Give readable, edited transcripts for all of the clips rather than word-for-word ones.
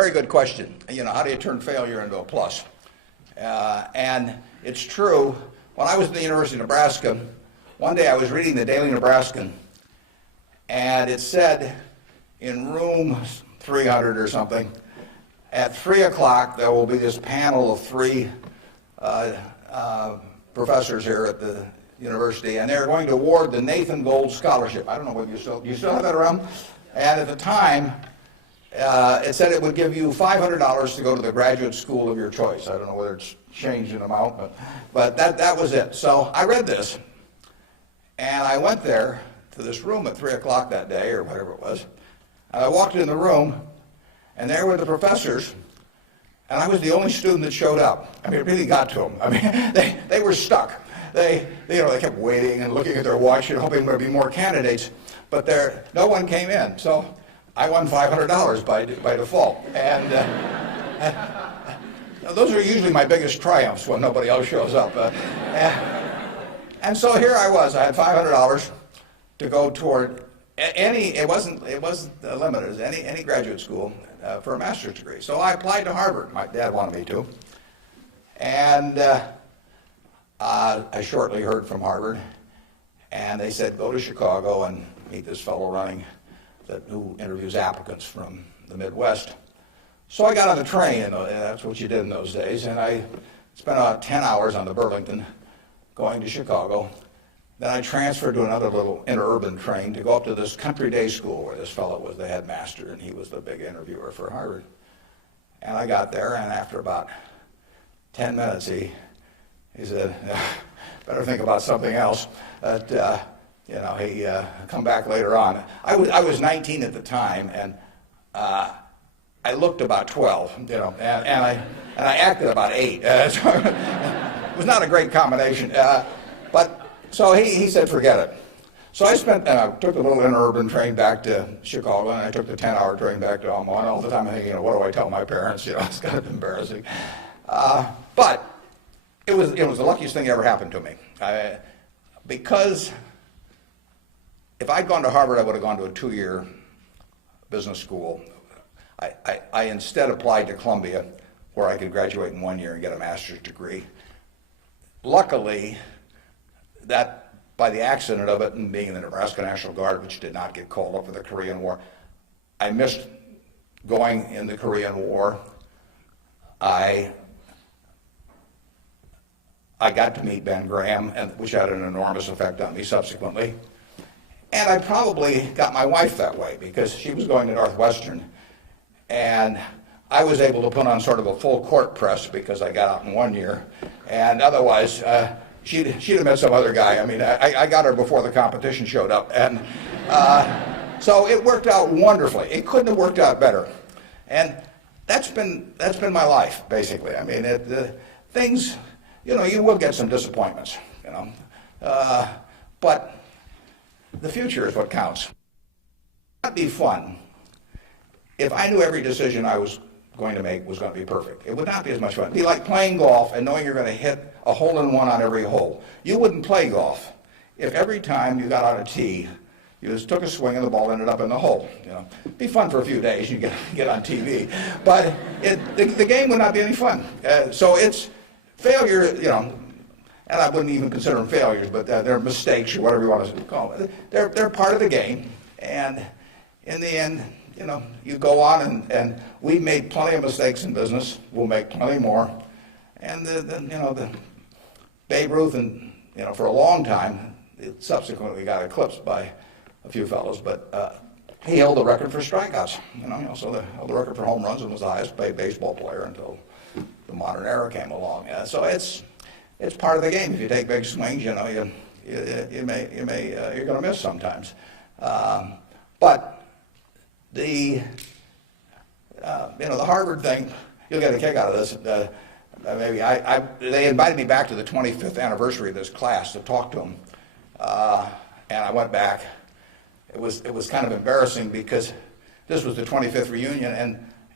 very good question. You know, how do you turn failure into a plus? And it's true. When I was at the University of Nebraska, one day I was reading the Daily Nebraskan, and it said in room 300 or something, at 3 o'clock there will be this panel of three professors here at the university, and they're going to award the Nathan Gold Scholarship. I don't know whether you still have that around. And at the time, it said it would give you $500 to go to the graduate school of your choice. I don't know whether it's changed in amount, but that was it. So I read this, and I went there to this room at 3 o'clock that day, or whatever it was. And I walked in the room, and there were the professors, and I was the only student that showed up. I mean, it really got to them. I mean, they were stuck. They kept waiting and looking at their watch and hoping there would be more candidates, but no one came in. So I won $500 by default. And those are usually my biggest triumphs when nobody else shows up. And so here I was. I had $500 to go toward it wasn't limited. It was any graduate school for a master's degree. So I applied to Harvard. My dad wanted me to. And I shortly heard from Harvard, and they said, go to Chicago and meet this fellow who interviews applicants from the Midwest. So I got on the train, and that's what you did in those days, and I spent about 10 hours on the Burlington going to Chicago. Then I transferred to another little interurban train to go up to this country day school where this fellow was the headmaster, and he was the big interviewer for Harvard. And I got there, and after about 10 minutes, he said, better think about something else. But, he come back later on. I was 19 at the time, and I looked about 12, and I acted about 8. So it was not a great combination. So he said, forget it. So I took the little interurban train back to Chicago, and I took the 10-hour train back to Omaha. And all the time I'm thinking, what do I tell my parents? It's kind of embarrassing. But it was the luckiest thing that ever happened to me. Because if I'd gone to Harvard, I would have gone to a 2-year business school. I instead applied to Columbia, where I could graduate in 1 year and get a master's degree. Luckily, that by the accident of it and being in the Nebraska National Guard, which did not get called up for the Korean War, I missed going in the Korean War. I got to meet Ben Graham, which had an enormous effect on me subsequently. And I probably got my wife that way because she was going to Northwestern. And I was able to put on sort of a full court press because I got out in 1 year. And otherwise, she'd have met some other guy. I mean, I got her before the competition showed up. And so it worked out wonderfully. It couldn't have worked out better. And that's been my life, basically. I mean, things... you will get some disappointments, but the future is what counts. It would not be fun if I knew every decision I was going to make was going to be perfect. It would not be as much fun. It'd be like playing golf and knowing you're going to hit a hole-in-one on every hole. You wouldn't play golf if every time you got on a tee, you just took a swing and the ball ended up in the hole. It'd be fun for a few days. You get on TV, but the game would not be any fun. So it's failure, and I wouldn't even consider them failures, but they're mistakes or whatever you want to call them. They're part of the game, and in the end, you go on, and we've made plenty of mistakes in business. We'll make plenty more, and the Babe Ruth, and for a long time, it subsequently got eclipsed by a few fellows, but he held the record for strikeouts. So held the record for home runs and was the highest paid baseball player until the modern era came along. So it's part of the game. If you take big swings, you're going to miss sometimes. But the Harvard thing, you'll get a kick out of this. They invited me back to the 25th anniversary of this class to talk to them, and I went back. It was kind of embarrassing because this was the 25th reunion,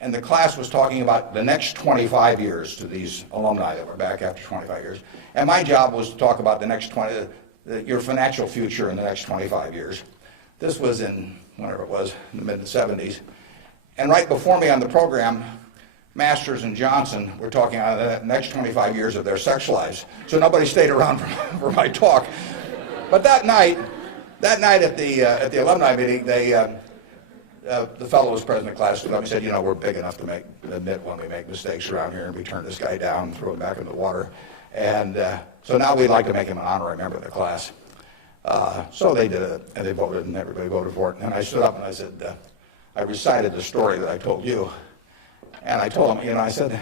and the class was talking about the next 25 years to these alumni that were back after 25 years. And my job was to talk about the next your financial future in the next 25 years. This was in, whenever it was, in the mid-70s. And right before me on the program, Masters and Johnson were talking on the next 25 years of their sex lives. So nobody stayed around for my talk. But that night at the alumni meeting, the fellow who was president of the class stood up and said, you know, we're big enough to admit when we make mistakes around here, and we turn this guy down and throw him back in the water. And so now we'd like to make him an honorary member of the class. So they did it, and they voted, and everybody voted for it. And I stood up and I said, I recited the story that I told you. And I told him, you know, I said,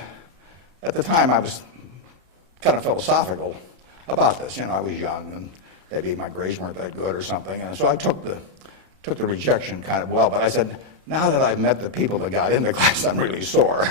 at the time I was kind of philosophical about this. You know, I was young, and maybe my grades weren't that good or something. And so I took the rejection kind of well. But I said, now that I've met the people that got into class, I'm really sore.